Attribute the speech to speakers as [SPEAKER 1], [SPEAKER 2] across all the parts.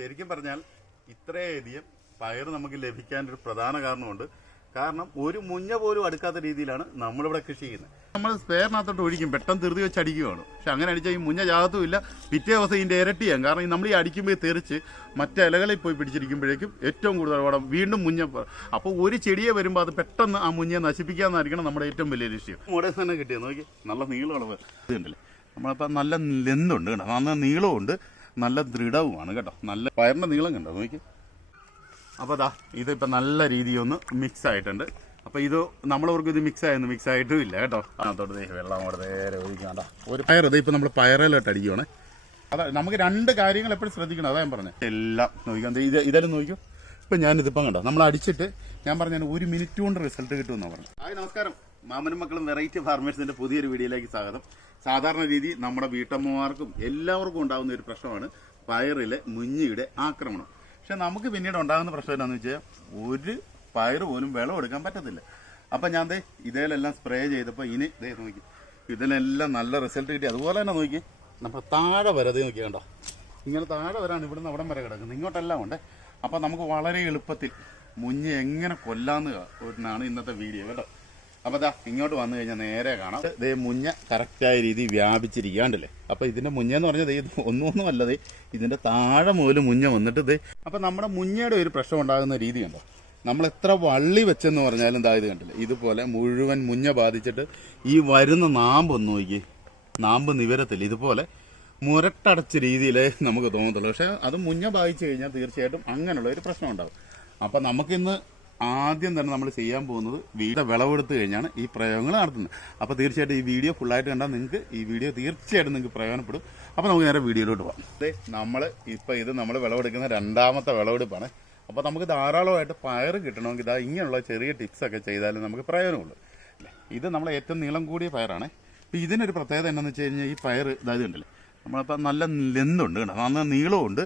[SPEAKER 1] ശരിക്കും പറഞ്ഞാൽ ഇത്രയധികം പയർ നമുക്ക് ലഭിക്കാൻ ഒരു പ്രധാന കാരണമുണ്ട്. കാരണം ഒരു മുഞ്ഞ പോലും അടുക്കാത്ത രീതിയിലാണ് നമ്മളിവിടെ കൃഷി ചെയ്യുന്നത്. നമ്മൾ സ്പെയറിനകത്തോട്ട് ഒഴിക്കും പെട്ടെന്ന് ധൃതി വെച്ച് അടിക്കുകയാണ്. പക്ഷെ അങ്ങനെ അടിച്ചാൽ ഈ മുഞ്ഞ ജാകത്തുമില്ല പിറ്റേ ദിവസം ഇതിന്റെ ചെയ്യാം കാരണം നമ്മൾ ഈ അടിക്കുമ്പോൾ തെറിച്ച് മറ്റേ ഇലകളിൽ പോയി പിടിച്ചിരിക്കുമ്പോഴേക്കും ഏറ്റവും കൂടുതൽ അവിടെ വീണ്ടും മുഞ്ഞ അപ്പോൾ ഒരു ചെടിയെ വരുമ്പോൾ അത് പെട്ടെന്ന് ആ മുഞ്ഞയെ നശിപ്പിക്കാമെന്നായിരിക്കണം നമ്മുടെ ഏറ്റവും വലിയ ലക്ഷ്യം. മോഡേഴ്സ് തന്നെ കിട്ടിയത്. നോക്കി നല്ല നീളമുള്ള ഇതുണ്ടല്ലേ നമ്മളിപ്പോൾ നല്ല ലെന്തുണ്ട് കേട്ടോ നല്ല നീളമുണ്ട്. നല്ല ദൃഢവുമാണ് കേട്ടോ. നല്ല പയറിന്റെ നീളം കണ്ടോ? നോക്കി. അപ്പോൾ അതാ ഇതിപ്പോൾ നല്ല രീതിയിൽ ഒന്ന് മിക്സ് ആയിട്ടുണ്ട്. അപ്പോൾ ഇത് നമ്മളവർക്ക് ഇത് മിക്സ് ആയിരുന്നു മിക്സ് ആയിട്ടും ഇല്ല കേട്ടോ. ദേ വെള്ളം അവിടെ നേരെ ഒഴിക്കാണ്ട ഒരു പയർ ഇത് ഇപ്പോൾ നമ്മൾ പയറിലോട്ട് അടിക്കുവാണ്. അതാ നമുക്ക് രണ്ട് കാര്യങ്ങൾ എപ്പോഴും ശ്രദ്ധിക്കണം. അതാ ഞാൻ പറഞ്ഞത് എല്ലാം നോക്കിക്കാം ഇത് ഇതെല്ലാം നോക്കിയോ ഇപ്പം ഞാനിതിപ്പം കണ്ടോ? നമ്മൾ അടിച്ചിട്ട് ഞാൻ പറഞ്ഞ ഒരു മിനിറ്റ് കൊണ്ട് റിസൾട്ട് കിട്ടുമെന്നാണ് പറഞ്ഞത് ഹായ് നമസ്കാരം. മാമനും മക്കളും വെറൈറ്റി ഫാർമേഴ്സിന്റെ പുതിയൊരു വീഡിയോയിലേക്ക് സ്വാഗതം. സാധാരണ രീതി നമ്മുടെ വീട്ടമ്മമാർക്കും എല്ലാവർക്കും ഉണ്ടാകുന്ന ഒരു പ്രശ്നമാണ് പയറിലെ മുഞ്ഞിയുടെ ആക്രമണം. പക്ഷെ നമുക്ക് പിന്നീട് ഉണ്ടാകുന്ന പ്രശ്നം എന്താണെന്ന് വെച്ചാൽ ഒരു പയർ പോലും വെള്ളം എടുക്കാൻ പറ്റത്തില്ല. അപ്പം ഞാൻ ദേ ഇതേലെല്ലാം സ്പ്രേ ചെയ്തപ്പോൾ ഇനി ദേ നോക്കി. ഇതിലെല്ലാം നല്ല റിസൾട്ട് കിട്ടി. അതുപോലെ തന്നെ നോക്കി. നമ്മൾ താഴെ വരെ ദേ കണ്ടോ? ഇങ്ങനെ താഴെ വരാണ് ഇവിടുന്ന് അവിടം വരെ കിടക്കുന്നത്. ഇങ്ങോട്ടെല്ലാം ഉണ്ട്. അപ്പം നമുക്ക് വളരെ എളുപ്പത്തിൽ മുഞ്ഞ് എങ്ങനെ കൊല്ലാന്ന് എന്നാണ് ഇന്നത്തെ വീഡിയോ കേട്ടോ. അപ്പോൾ ദാ ഇങ്ങോട്ട് വന്നു കഴിഞ്ഞാൽ നേരെ കാണാം. ദേ മുഞ്ഞ കറക്റ്റായ രീതി വ്യാപിച്ചിരിക്കാണ്ടല്ലേ അപ്പോൾ ഇതിന്റെ മുഞ്ഞ എന്ന് പറഞ്ഞാൽ ഇത് ഒന്നൊന്നും അല്ലതേ ഇതിന്റെ താഴെ മുതൽ മുഞ്ഞ വന്നിട്ട് ഇത് അപ്പോൾ നമ്മുടെ മുഞ്ഞയുടെ ഒരു പ്രശ്നം ഉണ്ടാകുന്ന രീതി കണ്ടോ നമ്മൾ എത്ര വള്ളി വെച്ചെന്ന് പറഞ്ഞാലും ഇതായത് ഇത് കണ്ടില്ലേ? ഇതുപോലെ മുഴുവൻ മുഞ്ഞ ബാധിച്ചിട്ട് ഈ വരുന്ന നാമ്പ് ഒന്ന് നോക്കി നാമ്പ് നിവരത്തില്ല. ഇതുപോലെ മുരട്ടടച്ച രീതിയിലേ നമുക്ക് തോന്നത്തുള്ളൂ. പക്ഷെ അത് മുഞ്ഞ ബാധിച്ചു കഴിഞ്ഞാൽ തീർച്ചയായിട്ടും അങ്ങനെയുള്ള ഒരു പ്രശ്നം ഉണ്ടാകും അപ്പൊ നമുക്കിന്ന് ആദ്യം തന്നെ നമ്മൾ ചെയ്യാൻ പോകുന്നത് വീട് വിളവെടുത്ത് കഴിഞ്ഞാണ് ഈ പ്രയോഗങ്ങൾ നടത്തുന്നത്. അപ്പോൾ തീർച്ചയായിട്ടും ഈ വീഡിയോ ഫുള്ളായിട്ട് കണ്ടാൽ നിങ്ങൾക്ക് ഈ വീഡിയോ തീർച്ചയായിട്ടും നിങ്ങൾക്ക് പ്രയോജനപ്പെടും. അപ്പോൾ നമുക്ക് നേരെ വീഡിയോയിലോട്ട് പോകാം. അതെ നമ്മൾ ഇപ്പോൾ ഇത് നമ്മൾ വിളവെടുക്കുന്ന രണ്ടാമത്തെ വിളവെടുപ്പാണ്. അപ്പോൾ നമുക്ക് ധാരാളമായിട്ട് പയർ കിട്ടണമെങ്കിൽ ഇതാ ഇങ്ങനെയുള്ള ചെറിയ ടിപ്സൊക്കെ ചെയ്താലും നമുക്ക് പ്രയോജനമുള്ളൂ. ഇത് നമ്മൾ ഏറ്റവും നീളം കൂടിയ പയറാണ്. അപ്പോൾ ഇതിനൊരു പ്രത്യേകത എന്താണെന്ന് വെച്ച് കഴിഞ്ഞാൽ ഈ പയർ ഇതായത് ഉണ്ടല്ലേ നമ്മളിപ്പോൾ നല്ല ലെന്തുണ്ട് കേട്ടോ. നല്ല നീളമുണ്ട്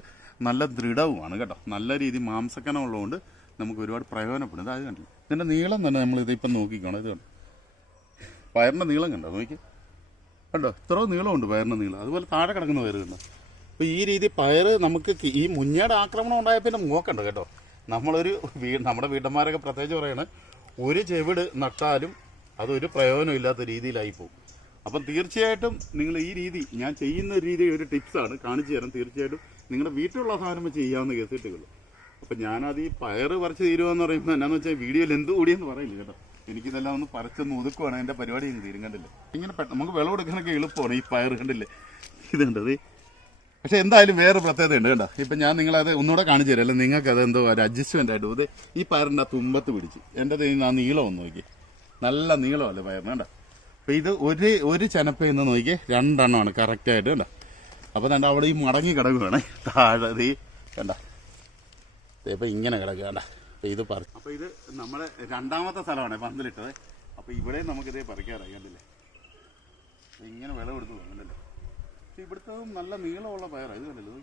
[SPEAKER 1] നല്ല ദൃഢവുമാണ് കേട്ടോ. നല്ല രീതി മാംസക്കനം ഉള്ളതുകൊണ്ട് നമുക്ക് ഒരുപാട് പ്രയോജനപ്പെടും. അതായത് കണ്ടില്ല? ഇതിന്റെ നീളം തന്നെ നമ്മൾ ഇതിപ്പം നോക്കിക്കണം. ഇത് കണ്ടു? പയറിന്റെ നീളം കണ്ടോ? നോക്കി കണ്ടോ? ഇത്ര നീളമുണ്ട് പയറിന്റെ നീളം. അതുപോലെ താഴെ കിടക്കുന്ന പയർ കണ്ടോ? അപ്പോൾ ഈ രീതി പയർ നമുക്ക് ഈ മുഞ്ഞയുടെ ആക്രമണം ഉണ്ടായ പിന്നെ നോക്കണ്ട കേട്ടോ. നമ്മളൊരു വീ നമ്മുടെ വീട്ടന്മാരൊക്കെ പ്രത്യേകിച്ച് പറയണേ ഒരു ചെവിട് നട്ടാലും അതൊരു പ്രയോജനമില്ലാത്ത രീതിയിലായി പോകും. അപ്പം തീർച്ചയായിട്ടും നിങ്ങൾ ഈ രീതി ഞാൻ ചെയ്യുന്ന രീതി ഒരു ടിപ്സാണ് കാണിച്ചു തരാം. തീർച്ചയായിട്ടും നിങ്ങളുടെ വീട്ടിലുള്ള സാധനം വെച്ച് ചെയ്യാവുന്ന കേസിട്ടുള്ളൂ അപ്പം ഞാനത് ഈ പയറ് പറിച്ച് തീരുവാന്ന് പറയുമ്പോൾ എന്നാന്ന് വെച്ചാൽ വീഡിയോയിൽ എന്ത് കൂടിയെന്ന് പറയില്ല കേട്ടോ. എനിക്കിതെല്ലാം ഒന്ന് പറിച്ചൊന്ന് ഒതുക്കുവാണ് എന്റെ പരിപാടി ഇങ്ങനെ തീരും കണ്ടില്ലേ? ഇങ്ങനെ നമുക്ക് വെള്ളം എടുക്കാനൊക്കെ എളുപ്പമാണ് ഈ പയർ കണ്ടില്ലേ? ഇത് കണ്ടത്? പക്ഷെ എന്തായാലും വേറെ പ്രത്യേകത ഉണ്ട് കേട്ടോ. ഇപ്പം ഞാൻ നിങ്ങളത് ഒന്നുകൂടെ കാണിച്ചു തരാം. അല്ലെ നിങ്ങൾക്ക് അത് എന്തോ ഒരു അഡ്ജസ്റ്റ്മെന്റ് ആയിട്ട് ഇത് ഈ പയറിന്റെ ആ തുമ്പത്ത് പിടിച്ച്. എന്റെ ആ നീളം ഒന്ന് നോക്കി നല്ല നീളമല്ലേ പയറിന് കേട്ടോ അപ്പൊ ഇത് ഒരു ഒരു ചെനപ്പയിൽ നിന്ന് നോക്കി രണ്ടെണ്ണമാണ് കറക്റ്റായിട്ട് കേട്ടോ അപ്പോൾ തന്നെ അവിടെ ഈ മടങ്ങി കിടക്കുകയാണ് താഴെ കണ്ട? ഇപ്പം ഇങ്ങനെ കിടക്കുക അപ്പൊ ഇത് പറ അപ്പോൾ ഇത് നമ്മുടെ രണ്ടാമത്തെ സ്ഥലമാണ് പന്തലിട്ടത്. അപ്പോൾ ഇവിടെ നമുക്കിതേ പറിക്കാറായി കണ്ടില്ലേ? ഇങ്ങനെ വിളവെടുത്ത് തോന്നുന്നുണ്ടല്ലോ പക്ഷെ ഇവിടുത്തെ നല്ല നീളമുള്ള പയറാണ് ഇത് കണ്ടല്ലോ?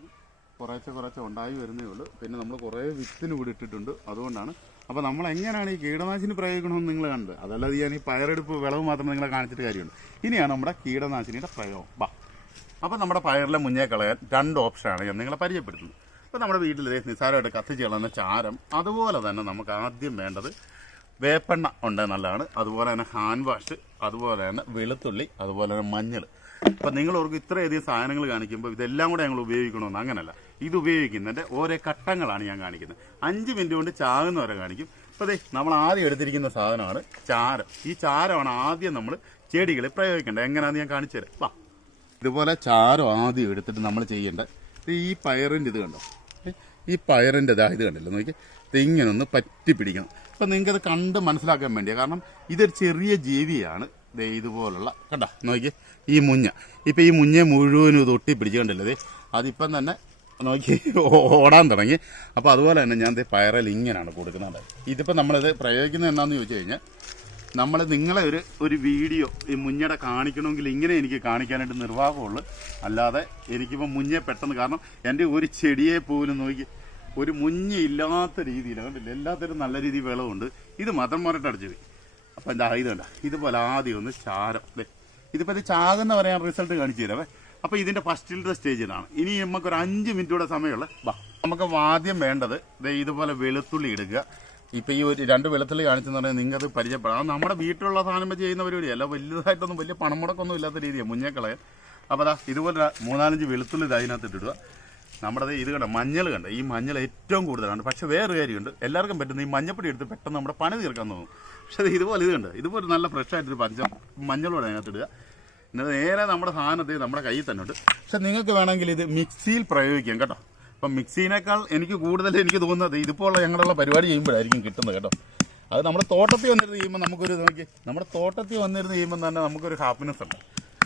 [SPEAKER 1] കുറേശ്ശെ കുറേശ്ശെ ഉണ്ടായി വരുന്നേ ഉള്ളൂ. പിന്നെ നമ്മൾ കുറേ വിത്തിന് കൂടി ഇട്ടിട്ടുണ്ട്. അതുകൊണ്ടാണ്. അപ്പോൾ നമ്മൾ എങ്ങനെയാണ് ഈ കീടനാശിനി പ്രയോഗിക്കണമെന്ന് നിങ്ങൾ കണ്ടത് അതല്ലാതെ ഞാൻ ഈ പയറെടുപ്പ് വിളവ് മാത്രം നിങ്ങളെ കാണിച്ചിട്ട് കാര്യമുണ്ട്. ഇനിയാണ് നമ്മുടെ കീടനാശിനിയുടെ പ്രയോഗം. അപ്പോൾ നമ്മുടെ പയറിലെ മുന്നേ കളയാൻ രണ്ട് ഓപ്ഷനാണ് ഞാൻ നിങ്ങളെ പരിചയപ്പെടുത്തുന്നത്. അപ്പോൾ നമ്മുടെ വീട്ടിൽ നിസ്സാരമായിട്ട് കത്തിച്ച് കളയുന്ന ചാരം അതുപോലെ തന്നെ നമുക്ക് ആദ്യം വേണ്ടത് വേപ്പെണ്ണ ഉണ്ട് നല്ലതാണ്. അതുപോലെ തന്നെ ഹാൻഡ് വാഷ് അതുപോലെ തന്നെ വെളുത്തുള്ളി അതുപോലെ തന്നെ മഞ്ഞൾ. അപ്പം നിങ്ങൾ ഓർക്ക് ഇത്രയധികം സാധനങ്ങൾ കാണിക്കുമ്പോൾ ഇതെല്ലാം കൂടെ ഞങ്ങൾ ഉപയോഗിക്കണമെന്ന് അങ്ങനല്ല. ഇത് ഉപയോഗിക്കുന്നതിന്റെ ഓരോ ഘട്ടങ്ങളാണ് ഞാൻ കാണിക്കുന്നത്. അഞ്ച് മിനിറ്റ് കൊണ്ട് ചാകുന്നവരെ കാണിക്കും. അപ്പോൾ അതെ നമ്മൾ ആദ്യം എടുത്തിരിക്കുന്ന സാധനമാണ് ചാരം. ഈ ചാരമാണ് ആദ്യം നമ്മൾ ചെടികളിൽ പ്രയോഗിക്കേണ്ടത്. എങ്ങനെയാണെന്ന് ഞാൻ കാണിച്ചു തരാം വാ. ഇതുപോലെ ചാരം ആദ്യം എടുത്തിട്ട് നമ്മൾ ചെയ്യേണ്ടത് ഈ പയറിന്റെ ഇത് കണ്ടോ? ഈ പയറിന്റെ ഇതാ ഇത് കണ്ടില്ല? നോക്കി ഇത് ഇങ്ങനെ ഒന്ന് പറ്റി പിടിക്കണം. അപ്പം നിങ്ങൾക്കത് കണ്ട് മനസ്സിലാക്കാൻ വേണ്ടിയാണ് കാരണം ഇതൊരു ചെറിയ ജീവിയാണ്. ദേ ഇതുപോലുള്ള കണ്ട? നോക്കി ഈ മുഞ്ഞ. ഇപ്പം ഈ മുഞ്ഞ മുഴുവനും ഇത് ഒട്ടി പിടിച്ചുകൊണ്ടല്ലേ അതിപ്പം തന്നെ നോക്കി ഓടാൻ തുടങ്ങി. അപ്പോൾ അതുപോലെ തന്നെ ഞാൻ പയറൽ ഇങ്ങനെയാണ് കൊടുക്കുന്നത്. ഇതിപ്പോൾ നമ്മളിത് പ്രയോഗിക്കുന്നത് എന്താണെന്ന് ചോദിച്ചു കഴിഞ്ഞാൽ നമ്മൾ നിങ്ങളെ ഒരു ഒരു വീഡിയോ ഈ മുഞ്ഞയുടെ കാണിക്കണമെങ്കിൽ ഇങ്ങനെ എനിക്ക് കാണിക്കാനായിട്ട് നിർവാഹമുള്ളൂ. അല്ലാതെ എനിക്കിപ്പോൾ മുഞ്ഞെ പെട്ടെന്ന് കാരണം എന്റെ ഒരു ചെടിയെ പോലും നോക്കി ഒരു മുഞ്ഞ ഇല്ലാത്ത രീതിയിൽ കണ്ടില്ല? എല്ലാത്തിനും നല്ല രീതിയിൽ വിളവുണ്ട്. ഇത് മതം മാറിട്ട് അടിച്ചു പോയി. അപ്പം എന്താ ഇത് കണ്ട? ഇതുപോലെ ആദ്യം ഒന്ന് ചാരം. അല്ലേ ഇതിപ്പോൾ ഇത് ചാകുന്ന പറയാൻ റിസൾട്ട് കാണിച്ചു തരാവേ അപ്പോൾ ഇതിന്റെ ഫസ്റ്റിലത്തെ സ്റ്റേജിലാണ് ഇനി നമുക്കൊരു അഞ്ച് മിനിറ്റ് കൂടെ സമയമുള്ള വാ. നമുക്ക് ആദ്യം വേണ്ടത് ഇതുപോലെ വെളുത്തുള്ളി ഇടുക. ഇപ്പം ഈ ഒരു രണ്ട് വെളുത്തുള്ളി കാണിച്ചെന്ന് പറഞ്ഞാൽ നിങ്ങൾക്ക് അത് പരിചയപ്പെടാം നമ്മുടെ വീട്ടിലുള്ള സാധനം വെച്ച് ചെയ്യുന്ന പരിപാടിയല്ല. വലുതായിട്ടൊന്നും വലിയ പണം മുടക്കൊന്നും ഇല്ലാത്ത രീതിയാണ് മുഞ്ഞേക്കളെ അപ്പോൾ അതാ ഇതുപോലെ മൂന്നാലഞ്ച് വെളുത്തുള്ളി ഇത് അതിനകത്ത് ഇടുക നമ്മുടെ ഇത് കണ്ട? മഞ്ഞൾ കണ്ട? ഈ മഞ്ഞൾ ഏറ്റവും കൂടുതലാണ്. പക്ഷെ വേറൊരു കാര്യമുണ്ട്. എല്ലാവർക്കും പറ്റുന്ന ഈ മഞ്ഞപ്പൊടി എടുത്ത് പെട്ടെന്ന് നമ്മുടെ പണി തീർക്കാൻ തോന്നും. പക്ഷേ അത് ഇതുപോലെ ഇത് കണ്ട്? ഇതുപോലെ നല്ല ഫ്രഷായിട്ടൊരു പഞ്ചം മഞ്ഞളോടെ അതിനകത്ത് ഇടുക. എന്നിട്ട് നേരെ നമ്മുടെ സാധനത്തിൽ നമ്മുടെ കയ്യിൽ തന്നെ ഉണ്ട് പക്ഷെ നിങ്ങൾക്ക് വേണമെങ്കിൽ ഇത് മിക്സിയിൽ പ്രയോഗിക്കാം കേട്ടോ. അപ്പം മിക്സിനേക്കാൾ എനിക്ക് കൂടുതൽ എനിക്ക് തോന്നുന്നത് ഇതിപ്പോൾ ഞങ്ങളുള്ള പരിപാടി ചെയ്യുമ്പോഴായിരിക്കും കിട്ടുന്നത് കേട്ടോ. അത് നമ്മുടെ തോട്ടത്തിൽ വന്നിരുന്ന് ചെയ്യുമ്പോൾ നമുക്കൊരു നോക്കി. നമ്മുടെ തോട്ടത്തിൽ വന്നിരുന്ന് ചെയ്യുമ്പോൾ തന്നെ നമുക്കൊരു ഹാപ്പിനെസ് ഉണ്ട്.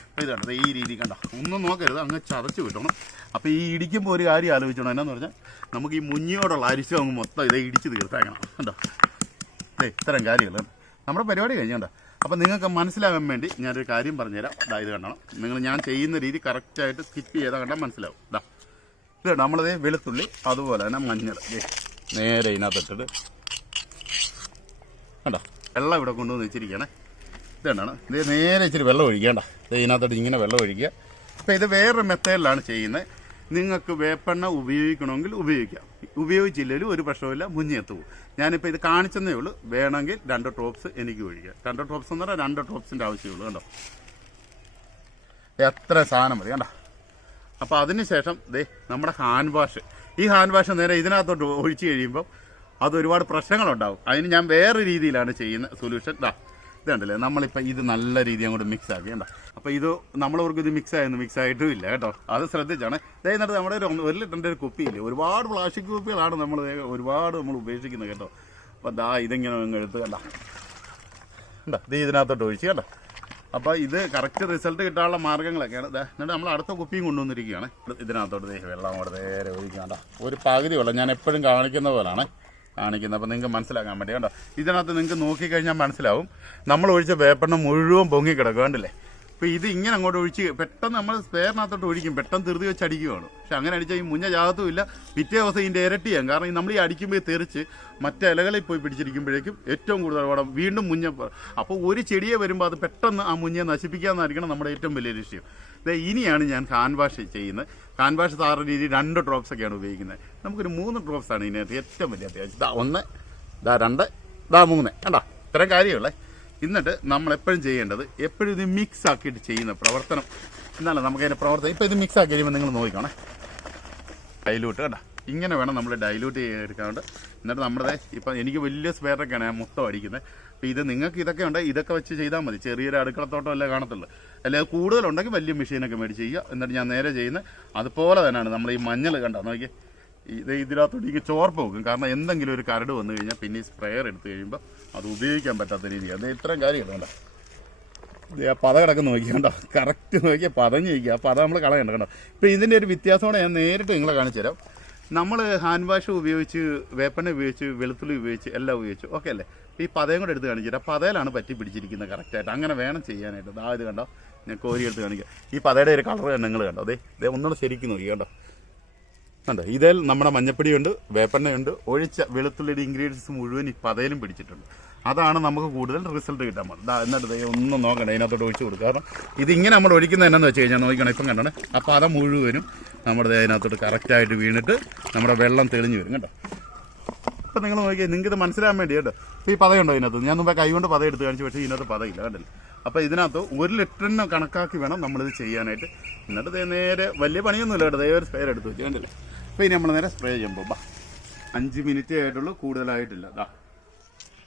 [SPEAKER 1] അപ്പോൾ ഇതാണ് ഈ രീതി കണ്ട. ഒന്നും നോക്കരുത് അങ്ങ് ചതച്ച് വിട്ടണം അപ്പോൾ ഈ ഇടിക്കുമ്പോൾ ഒരു കാര്യം ആലോചിച്ചോണം. എന്നാന്ന് പറഞ്ഞാൽ നമുക്ക് ഈ മുഞ്ഞിയോടുള്ള അരിശം അങ്ങ് മൊത്തം ഇതേ ഇടിച്ച് തീർത്തേക്കണം. കണ്ടോ? അതെ ഇത്തരം കാര്യങ്ങൾ നമ്മുടെ പരിപാടി കഴിഞ്ഞണ്ട അപ്പം നിങ്ങൾക്ക് മനസ്സിലാകാൻ വേണ്ടി ഞാനൊരു കാര്യം പറഞ്ഞുതരാം. ഇതാ ഇത് കണ്ടണം നിങ്ങൾ ഞാൻ ചെയ്യുന്ന രീതി കറക്റ്റായിട്ട് സ്കിപ്പ് ചെയ്താൽ കണ്ടാൽ മനസ്സിലാവും. ഇതാ ഇത് നമ്മളത് വെളുത്തുള്ളി അതുപോലെ തന്നെ മഞ്ഞൾ. നേരെ ഇതിനകത്തിട്ടിട്ട് കണ്ടോ? വെള്ളം ഇവിടെ കൊണ്ടുവന്ന് വെച്ചിരിക്കണേ ഇത് കണ്ടാണ്? ഇത് നേരെ ഇച്ചിരി വെള്ളം ഒഴിക്കേണ്ട ഇത് ഇതിനകത്തോട്ട് ഇങ്ങനെ വെള്ളം ഒഴിക്കുക. അപ്പോൾ ഇത് വേറൊരു മെത്തേഡിലാണ് ചെയ്യുന്നത്. നിങ്ങൾക്ക് വേപ്പെണ്ണ ഉപയോഗിക്കണമെങ്കിൽ ഉപയോഗിക്കാം. ഉപയോഗിച്ചില്ലെങ്കിലും ഒരു പ്രശ്നമില്ല മുന്നിയെത്തു പോകും ഞാനിപ്പോൾ ഇത് കാണിച്ചെന്നേ ഉള്ളൂ. വേണമെങ്കിൽ രണ്ട് ഡ്രോപ്സ് എനിക്ക് ഒഴിക്കാം രണ്ട് ഡ്രോപ്സ് എന്ന് പറഞ്ഞാൽ രണ്ട് ടോപ്സിന്റെ ആവശ്യമുള്ളൂ കണ്ടോ? എത്ര സാധനം മതി കണ്ടോ? അപ്പോൾ അതിനുശേഷം ദേ നമ്മുടെ ഹാൻഡ് വാഷ്. ഈ ഹാൻഡ് വാഷ് നേരെ ഇതിനകത്തോട്ട് ഒഴിച്ച് കഴിയുമ്പോൾ അത് ഒരുപാട് പ്രശ്നങ്ങളുണ്ടാവും. അതിന് ഞാൻ വേറെ രീതിയിലാണ് ചെയ്യുന്ന സൊല്യൂഷൻ ഇത് കണ്ടില്ലേ? നമ്മളിപ്പോൾ ഇത് നല്ല രീതി അങ്ങോട്ട് മിക്സ് ആക്കി. കേട്ടോ അപ്പോൾ ഇത് നമ്മളവർക്ക് ഇത് മിക്സ് ആയിരുന്നു മിക്സ് ആയിട്ടും ഇല്ല കേട്ടോ. അത് ശ്രദ്ധിച്ചാണ്. എന്നിട്ട് നമ്മുടെ ഒരു ഒരു ലിറ്ററിന്റെ ഒരു കുപ്പിയില്ലേ ഒരുപാട് പ്ലാസ്റ്റിക് കുപ്പികളാണ് നമ്മൾ ഒരുപാട് നമ്മൾ ഉപേക്ഷിക്കുന്നത് കേട്ടോ. അപ്പോൾ ദാ ഇതിങ്ങനെ എടുത്ത് കണ്ടോ? ഉണ്ടോ ഇത് ഇതിനകത്തോട്ട് ഒഴിച്ച് കേട്ടോ അപ്പോൾ ഇത് കറക്റ്റ് റിസൾട്ട് കിട്ടാനുള്ള മാർഗങ്ങളൊക്കെയാണ് എന്നിട്ട് നമ്മൾ അടുത്ത കുപ്പിയും കൊണ്ടുവന്നിരിക്കുകയാണ്. ഇതിനകത്തോട്ട് വെള്ളം അവിടെ നേരെ ഒഴിക്കണ്ട. ഒരു പകുതി വെള്ളം ഞാൻ എപ്പോഴും കാണിക്കുന്ന പോലാണ് കാണിക്കുന്നത്. അപ്പോൾ നിങ്ങൾക്ക് മനസ്സിലാക്കാൻ വേണ്ടി കണ്ടോ. ഇതിനകത്ത് നിങ്ങൾക്ക് നോക്കിക്കഴിഞ്ഞാൽ മനസ്സിലാവും. നമ്മൾ ഒഴിച്ച വേപ്പെണ്ണ മുഴുവൻ പൊങ്ങി കിടക്കും കണ്ടില്ലേ? അപ്പോൾ ഇത് ഇങ്ങനെ അങ്ങോട്ട് ഒഴിച്ച് പെട്ടെന്ന് നമ്മൾ സ്പെയറിനകത്തോട്ട് ഒഴിക്കും. പെട്ടെന്ന് ധൃതി വെച്ച് അടിക്കുകയാണ്. പക്ഷെ അങ്ങനെ അടിച്ചാൽ ഈ മുഞ്ഞ ജാകത്തും ഇല്ല. പിറ്റേ ദിവസം ഇതിന്റെ ഇരട്ടിയാകും കാരണം നമ്മൾ ഈ അടിക്കുമ്പോൾ തെറിച്ച് മറ്റേ ഇലകളിൽ പോയി പിടിച്ചിരിക്കുമ്പോഴേക്കും ഏറ്റവും കൂടുതൽ അവിടെ വീണ്ടും മുഞ്ഞ അപ്പോൾ ഒരു ചെടിയെ വരുമ്പോൾ അത് പെട്ടെന്ന് ആ മുഞ്ഞയെ നശിപ്പിക്കാമെന്നായിരിക്കണം നമ്മുടെ ഏറ്റവും വലിയ ലക്ഷ്യം. ഇനിയാണ് ഞാൻ ഹാൻഡ് ചെയ്യുന്നത്. കാൻവാഷ് വാഷ് സാറിന് രീതി രണ്ട് ഡ്രോപ്സ് ഒക്കെയാണ് ഉപയോഗിക്കുന്നത്. നമുക്കൊരു മൂന്ന് ഡ്രോപ്സ് ആണ് ഇതിനകത്ത് ഏറ്റവും വലിയ അത്യാവശ്യം. ദാ ഒന്ന് ദാ രണ്ട് ദാ മൂന്ന്. കണ്ടോ? ഇത്രയും കാര്യമുള്ളേ എന്നിട്ട് നമ്മൾ എപ്പോഴും ചെയ്യേണ്ടത് എപ്പോഴും ഇത് മിക്സ് ആക്കിയിട്ട് ചെയ്യുന്ന പ്രവർത്തനം. എന്നാലും നമുക്ക് അതിന്റെ പ്രവർത്തനം ഇപ്പോൾ ഇത് മിക്സ് ആക്കി കഴിയുമ്പോൾ നിങ്ങൾ നോക്കിക്കോണേ. ഡൈലൂട്ട് കേട്ടോ ഇങ്ങനെ വേണം നമ്മൾ ഡൈലൂട്ട് ചെയ്തെടുക്കാണ്ട് എന്നിട്ട് നമ്മുടെ ഇപ്പം എനിക്ക് വലിയ സ്പെയറൊക്കെയാണ് ഞാൻ മൊത്തം അടിക്കുന്നത് അപ്പോൾ ഇത് നിങ്ങൾക്ക് ഇതൊക്കെ ഉണ്ട് ഇതൊക്കെ വെച്ച് ചെയ്താൽ മതി. ചെറിയൊരു അടുക്കളത്തോട്ടം അല്ലേ കാണത്തുള്ളൂ. അല്ലെങ്കിൽ കൂടുതലുണ്ടെങ്കിൽ വലിയ മെഷീനൊക്കെ മേടിച്ച് ചെയ്യുക. എന്നിട്ട് ഞാൻ നേരെ ചെയ്യുന്നത് അതുപോലെ തന്നെയാണ് നമ്മൾ ഈ മഞ്ഞൾ കണ്ടോ നോക്കി ഇത് ഇതിനകത്തോട്ട് എനിക്ക് ചോർപ്പ് വെക്കും കാരണം എന്തെങ്കിലും ഒരു കരട് വന്നു കഴിഞ്ഞാൽ പിന്നെ ഈ സ്പ്രെയർ എടുത്തു കഴിയുമ്പോൾ അത് ഉപയോഗിക്കാൻ പറ്റാത്ത രീതിയാണ് അത് ഇത്രയും കാര്യമില്ല ഇത് ആ പത കിടക്കുന്ന നോക്കി കണ്ടോ? കറക്റ്റ് നോക്കിയാൽ പതഞ്ഞ് നിൽക്കുക ആ പത നമ്മൾ കളയണ്ട കണ്ടോ? ഇപ്പം ഇതിന്റെ ഒരു വ്യത്യാസമാണ് ഞാൻ നേരിട്ട് നിങ്ങളെ കാണിച്ചു തരാം. നമ്മൾ ഹാൻഡ് വാഷ് ഉപയോഗിച്ച് വേപ്പെണ്ണ ഉപയോഗിച്ച് വെളുത്തുള്ളി ഉപയോഗിച്ച് എല്ലാം ഉപയോഗിച്ചു ഓക്കെ അല്ലേ? ഈ പതയും കൂടെ എടുത്ത് കാണിച്ചു തരാം. പതയിലാണ് പറ്റി പിടിച്ചിരിക്കുന്നത് കറക്റ്റായിട്ട് അങ്ങനെ വേണം ചെയ്യാനായിട്ട്. ഇത് കണ്ടോ? ഞാൻ കോരി എടുത്ത് കാണിക്കാം. ഈ പതയുടെ ഒരു കളർ നിങ്ങൾ കണ്ടോ? അതെ ഇതേ ഒന്നുകൂടെ ശരിക്കും നോക്കി കണ്ടോ? കണ്ടോ? ഇതിൽ നമ്മുടെ മഞ്ഞപ്പൊടിയുണ്ട് വേപ്പെണ്ണയുണ്ട് ഒഴിച്ച വെളുത്തുള്ളിയുടെ ഇൻഗ്രീഡിയൻസ് മുഴുവൻ ഈ പതയിലും പിടിച്ചിട്ടുണ്ട്. അതാണ് നമുക്ക് കൂടുതൽ റിസൾട്ട് കിട്ടാൻ പോകുന്നത്. എന്നിട്ട് ഒന്നും നോക്കണ്ട അതിനകത്തോട്ട് ഒഴിച്ചു കൊടുക്കുക. കാരണം ഇതിങ്ങനെ നമ്മൾ ഒഴിക്കുന്നത് എന്നാന്ന് വെച്ച് കഴിഞ്ഞാൽ നോക്കണം ഇപ്പം കണ്ടാണ്. അപ്പം അത മുഴുവനും നമ്മുടെ അതിനകത്തോട്ട് കറക്റ്റായിട്ട് വീണിട്ട് നമ്മുടെ വെള്ളം തെളിഞ്ഞു വരും കേട്ടോ ഇപ്പം നിങ്ങൾ നോക്കിയാൽ നിങ്ങൾക്ക് ഇത് മനസ്സിലാൻ വേണ്ടി കേട്ടോ? ഈ പതയുണ്ടോ ഇതിനകത്ത്? ഞാൻ മുമ്പേ കൈ കൊണ്ട് പത എടുത്ത് കാണിച്ചു പക്ഷേ ഇതിനകത്ത് പതയില്ല കണ്ടില്ല? അപ്പോൾ ഇതിനകത്ത് ഒരു ലിറ്ററിന് കണക്കാക്കി വേണം നമ്മളിത് ചെയ്യാനായിട്ട്. എന്നിട്ട് നേരെ വലിയ പണിയൊന്നുമില്ല കേട്ടോ? ദേ സ്പെയർ എടുത്ത് വെച്ചു കണ്ടില്ലേ? അപ്പോൾ ഇനി നമ്മൾ നേരെ സ്പ്രേ ചെയ്യുമ്പോൾ ബാ. അഞ്ച് മിനിറ്റേ ആയിട്ടുള്ളൂ കൂടുതലായിട്ടില്ല. ദാ.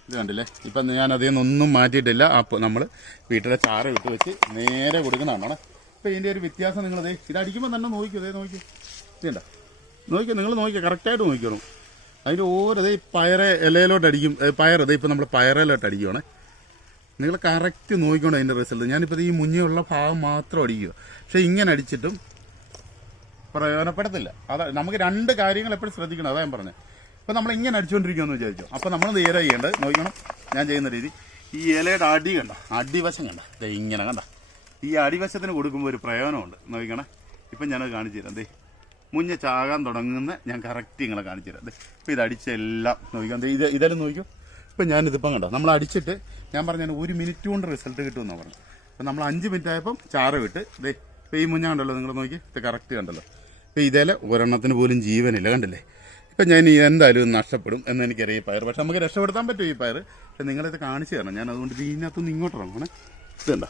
[SPEAKER 1] ഇത് കണ്ടില്ലേ? ഇപ്പം ഞാൻ അതിൽ നിന്നൊന്നും മാറ്റിയിട്ടില്ല അപ്പോൾ നമ്മൾ വീട്ടിലെ ചാറ ഇട്ട് വെച്ച് നേരെ കൊടുക്കുന്നതാണ് അപ്പോൾ ഇതിന്റെ ഒരു വ്യത്യാസം നിങ്ങൾ ഇതടിക്കുമ്പോൾ ഇത് തന്നെ നോക്കിയോ ദേ നോക്കി. ഇതേണ്ട നോക്കിയോ നിങ്ങൾ നോക്കിയോ കറക്റ്റായിട്ട് നോക്കിക്കണം അതിന്റെ ഓരോ ദേ പയറെ ഇലയിലോട്ട് അടിക്കും. പയർ ദേ ഇപ്പം നമ്മൾ പയറിലോട്ട് അടിക്കുവാണേ. നിങ്ങൾ കറക്റ്റ് നോക്കിക്കൊണ്ട് അതിന്റെ റിസൾട്ട് ഞാനിപ്പോൾ ഈ മുന്നേയുള്ള ഭാഗം മാത്രം അടിക്കുക. പക്ഷേ ഇങ്ങനെ അടിച്ചിട്ടും പ്രയോജനപ്പെടത്തില്ല. അതാ നമുക്ക് രണ്ട് കാര്യങ്ങൾ എപ്പോഴും ശ്രദ്ധിക്കണം. അതാ ഞാൻ പറഞ്ഞത് ഇപ്പം നമ്മൾ ഇങ്ങനെ അടിച്ചുകൊണ്ടിരിക്കുമെന്ന് വിചാരിച്ചു? അപ്പം നമ്മൾ നേരെ ചെയ്യേണ്ടത് നോക്കണം ഞാൻ ചെയ്യുന്ന രീതി. ഈ ഇലയുടെ അടി കണ്ട? അടിവശം കണ്ട? ദേ ഇങ്ങനെ കണ്ട? ഈ അടിവശത്തിന് കൊടുക്കുമ്പോൾ ഒരു പ്രയോജനമുണ്ട്. നോക്കണേ ഇപ്പം ഞാനത് കാണിച്ചു തരാം. ദേ മുഞ്ഞ ചാകാൻ തുടങ്ങുന്ന ഞാൻ കറക്റ്റ് നിങ്ങളെ കാണിച്ചു തരാം. ഇപ്പം ഇത് അടിച്ചെല്ലാം നോക്കാം ഇത് ഇതെല്ലാം നോക്കൂ ഇപ്പം ഞാനിതിപ്പം കണ്ടോ? നമ്മൾ അടിച്ചിട്ട് ഞാൻ പറഞ്ഞാൽ ഒരു മിനിറ്റ് കൊണ്ട് റിസൾട്ട് കിട്ടുമെന്നാണ് പറഞ്ഞത്. അപ്പം നമ്മൾ അഞ്ച് മിനിറ്റ് ആയപ്പം ചാറ് വിട്ട്. ദേ ഇപ്പം ഈ മുഞ്ഞ കണ്ടല്ലോ നിങ്ങൾ നോക്കി ഇത് കറക്റ്റ് കണ്ടല്ലോ. ഇപ്പോൾ ഇതേലെ ഒരെണ്ണത്തിന് പോലും ജീവനില്ല കണ്ടില്ലേ? ഇപ്പം ഞാൻ എന്തായാലും നഷ്ടപ്പെടും എന്ന് എനിക്കറിയാം പയർ പക്ഷെ നമുക്ക് രക്ഷപ്പെടുത്താൻ പറ്റും ഈ പയർ പക്ഷെ നിങ്ങളിത് കാണിച്ചു തരണം. ഞാൻ അതുകൊണ്ട് ഇത് ഇതിനകത്തുനിന്ന് ഇങ്ങോട്ട് ഇറങ്ങണേ ഇതുണ്ട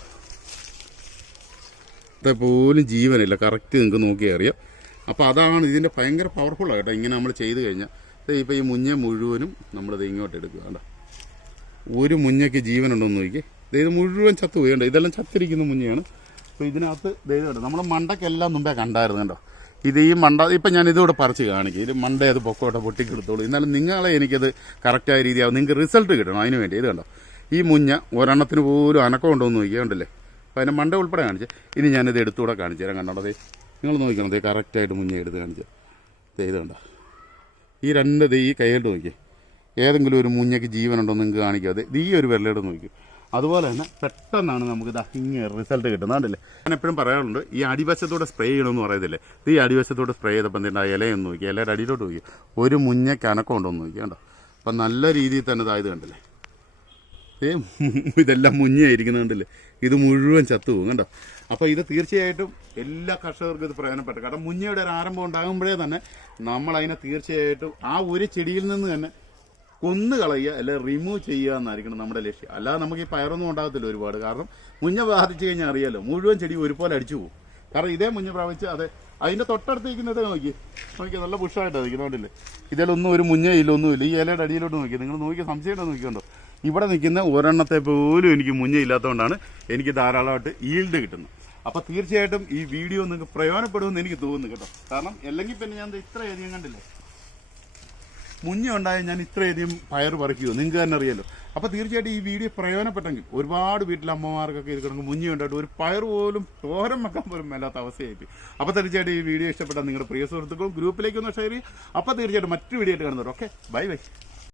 [SPEAKER 1] ഇത്ര പോലും ജീവനില്ല. കറക്റ്റ് നിങ്ങൾക്ക് നോക്കി അറിയാം. അപ്പോൾ അതാണ് ഇതിന്റെ ഭയങ്കര പവർഫുള്ളാണ് കേട്ടോ. ഇങ്ങനെ നമ്മൾ ചെയ്ത് കഴിഞ്ഞാൽ. ഇപ്പോൾ ഈ മുഞ്ഞ മുഴുവനും നമ്മളിത് ഇങ്ങോട്ട് എടുക്കുക. കണ്ടോ? ഒരു മുഞ്ഞയ്ക്ക് ജീവനുണ്ടോന്ന് നോക്കി ദേ ഇത് മുഴുവൻ ചത്തു പോയി ഇതെല്ലാം ചത്തിരിക്കുന്ന മുഞ്ഞയാണ്. അപ്പോൾ ഇതിനകത്ത് ദൈവം നമ്മൾ മണ്ടക്കെല്ലാം മുമ്പേ കണ്ടായിരുന്നു കണ്ടോ? ഇത് ഈ മണ്ട ഇപ്പം ഞാൻ ഇതുകൂടെ പറിച്ച് കാണിക്കും. ഇത് മണ്ടേ അത് പൊക്കോട്ടെ പൊട്ടിക്കെടുത്തോളൂ. എന്നാലും നിങ്ങളെ എനിക്കത് കറക്റ്റായ രീതിയാവും. നിങ്ങൾക്ക് റിസൾട്ട് കിട്ടണം അതിന് വേണ്ടി. ഇത് കണ്ടോ? ഈ മുഞ്ഞ ഒരെണ്ണത്തിന് പോലും അനക്കം ഉണ്ടോ എന്ന് നോക്കിയാൽ കണ്ടില്ലേ? അപ്പോൾ അതിന്റെ മണ്ട ഉൾപ്പെടെ കാണിച്ച്. ഇനി ഞാനിത് എടുത്തുകൂടെ കാണിച്ചു തരാം. കണ്ടോടേ നിങ്ങൾ നോക്കണം ദേ കറക്റ്റായിട്ട് മുഞ്ഞ എടുത്ത് കാണിച്ച്. ഇത് കണ്ടോ? ഈ രണ്ട് ദേ ഈ കൈയിട്ട് നോക്കിയേ. ഏതെങ്കിലും ഒരു മുഞ്ഞയ്ക്ക് ജീവനുണ്ടോ നിങ്ങൾക്ക് കാണിക്കാതെ ഈ ഒരു വിരലെടുത്ത് നോക്കി അതുപോലെ തന്നെ പെട്ടെന്നാണ് നമുക്ക് ഇതാ ഇങ്ങനെ റിസൾട്ട് കിട്ടുന്നത്. കണ്ടില്ലേ? ഞാൻ എപ്പോഴും പറയാറുണ്ട് ഈ അടിവശത്തോടെ സ്പ്രേ ചെയ്യണമെന്ന് പറയത്തില്ലേ? ഈ അടിവശത്തോടെ സ്പ്രേ ചെയ്തപ്പോൾ എന്താ ഇലയൊന്ന് നോക്കി. ഇലയുടെ അടിയിലോട്ട് നോക്കി. ഒരു മുഞ്ഞ കനക്കം ഉണ്ടോ എന്ന് നോക്കി കണ്ടോ? അപ്പം നല്ല രീതിയിൽ തന്നെ ഇതായത് കണ്ടില്ലേ? ഏ ഇതെല്ലാം മുഞ്ഞായിരിക്കുന്നത് കണ്ടില്ലേ? ഇത് മുഴുവൻ ചത്തു പോകും കണ്ടോ? അപ്പോൾ ഇത് തീർച്ചയായിട്ടും എല്ലാ കർഷകർക്കും ഇത് പ്രയോജനപ്പെട്ടു. കാരണം മുഞ്ഞയുടെ ഒരു ആരംഭം ഉണ്ടാകുമ്പോഴേ തന്നെ നമ്മൾ അതിനെ തീർച്ചയായിട്ടും ആ ഒരു ചെടിയിൽ നിന്ന് തന്നെ കൊന്നു കളയുക അല്ലെ റിമൂവ് ചെയ്യുക എന്നായിരിക്കണം നമ്മുടെ ലക്ഷ്യം. അല്ലാതെ നമുക്ക് ഈ പയറൊന്നും ഉണ്ടാകത്തില്ല ഒരുപാട്. കാരണം മുഞ്ഞ ബാധിച്ചു കഴിഞ്ഞാൽ അറിയാലോ മുഴുവൻ ചെടി ഒരുപോലെ അടിച്ചു പോകും. കാരണം ഇതേ മുഞ്ഞ പ്രാപിച്ച് അതെ അതിന്റെ തൊട്ടടുത്ത് നോക്കി. നോക്കി നല്ല ബുഷായിട്ടാണ് നിൽക്കുന്നുണ്ടല്ലേ? ഇതിലൊന്നും ഒരു മുഞ്ഞയില്ല ഒന്നുമില്ല ഈ ഇലയുടെ അടിയിലോട്ട് നോക്കി. നിങ്ങൾ നോക്കി സംശയമായിട്ട് നോക്കിയുണ്ടോ ഇവിടെ നിൽക്കുന്ന ഒരെണ്ണത്തെ പോലും എനിക്ക് മുഞ്ഞയില്ലാത്തതുകൊണ്ടാണ് എനിക്ക് ധാരാളമായിട്ട് ഈൽഡ് കിട്ടുന്നത്. അപ്പോൾ തീർച്ചയായിട്ടും ഈ വീഡിയോ നിങ്ങൾക്ക് പ്രയോജനപ്പെടുമെന്ന് എനിക്ക് തോന്നുന്നു കേട്ടോ. കാരണം അല്ലെങ്കിൽ പിന്നെ ഞാൻ ഇത്ര ഇത്രയധികം കണ്ടില്ലേ? മുഞ്ഞ ഉണ്ടായ ഞാൻ ഇത്രയധികം പയർ പറിക്കുമോ നിങ്ങൾക്ക് തന്നെ അറിയാലോ. അപ്പോൾ തീർച്ചയായിട്ടും ഈ വീഡിയോ പ്രയോജനപ്പെട്ടെങ്കിൽ ഒരുപാട് വീട്ടിലെ അമ്മമാർക്കൊക്കെ ഇത് കിടക്കും മുന്നേ ഉണ്ടായിട്ട് ഒരു പയർ പോലും തോരം വെക്കാൻ പോലും മേലാത്ത അവസ്ഥയായി അപ്പോൾ തീർച്ചയായിട്ടും ഈ വീഡിയോ ഇഷ്ടപ്പെട്ടാൽ നിങ്ങളുടെ പ്രിയ സുഹൃത്തുക്കളും ഗ്രൂപ്പിലേക്കൊന്ന് ഷെയർ ചെയ്യും അപ്പോൾ തീർച്ചയായിട്ടും മറ്റു വീഡിയോ ആയിട്ട് കാണുന്നവർ ഓക്കെ? Bye bye.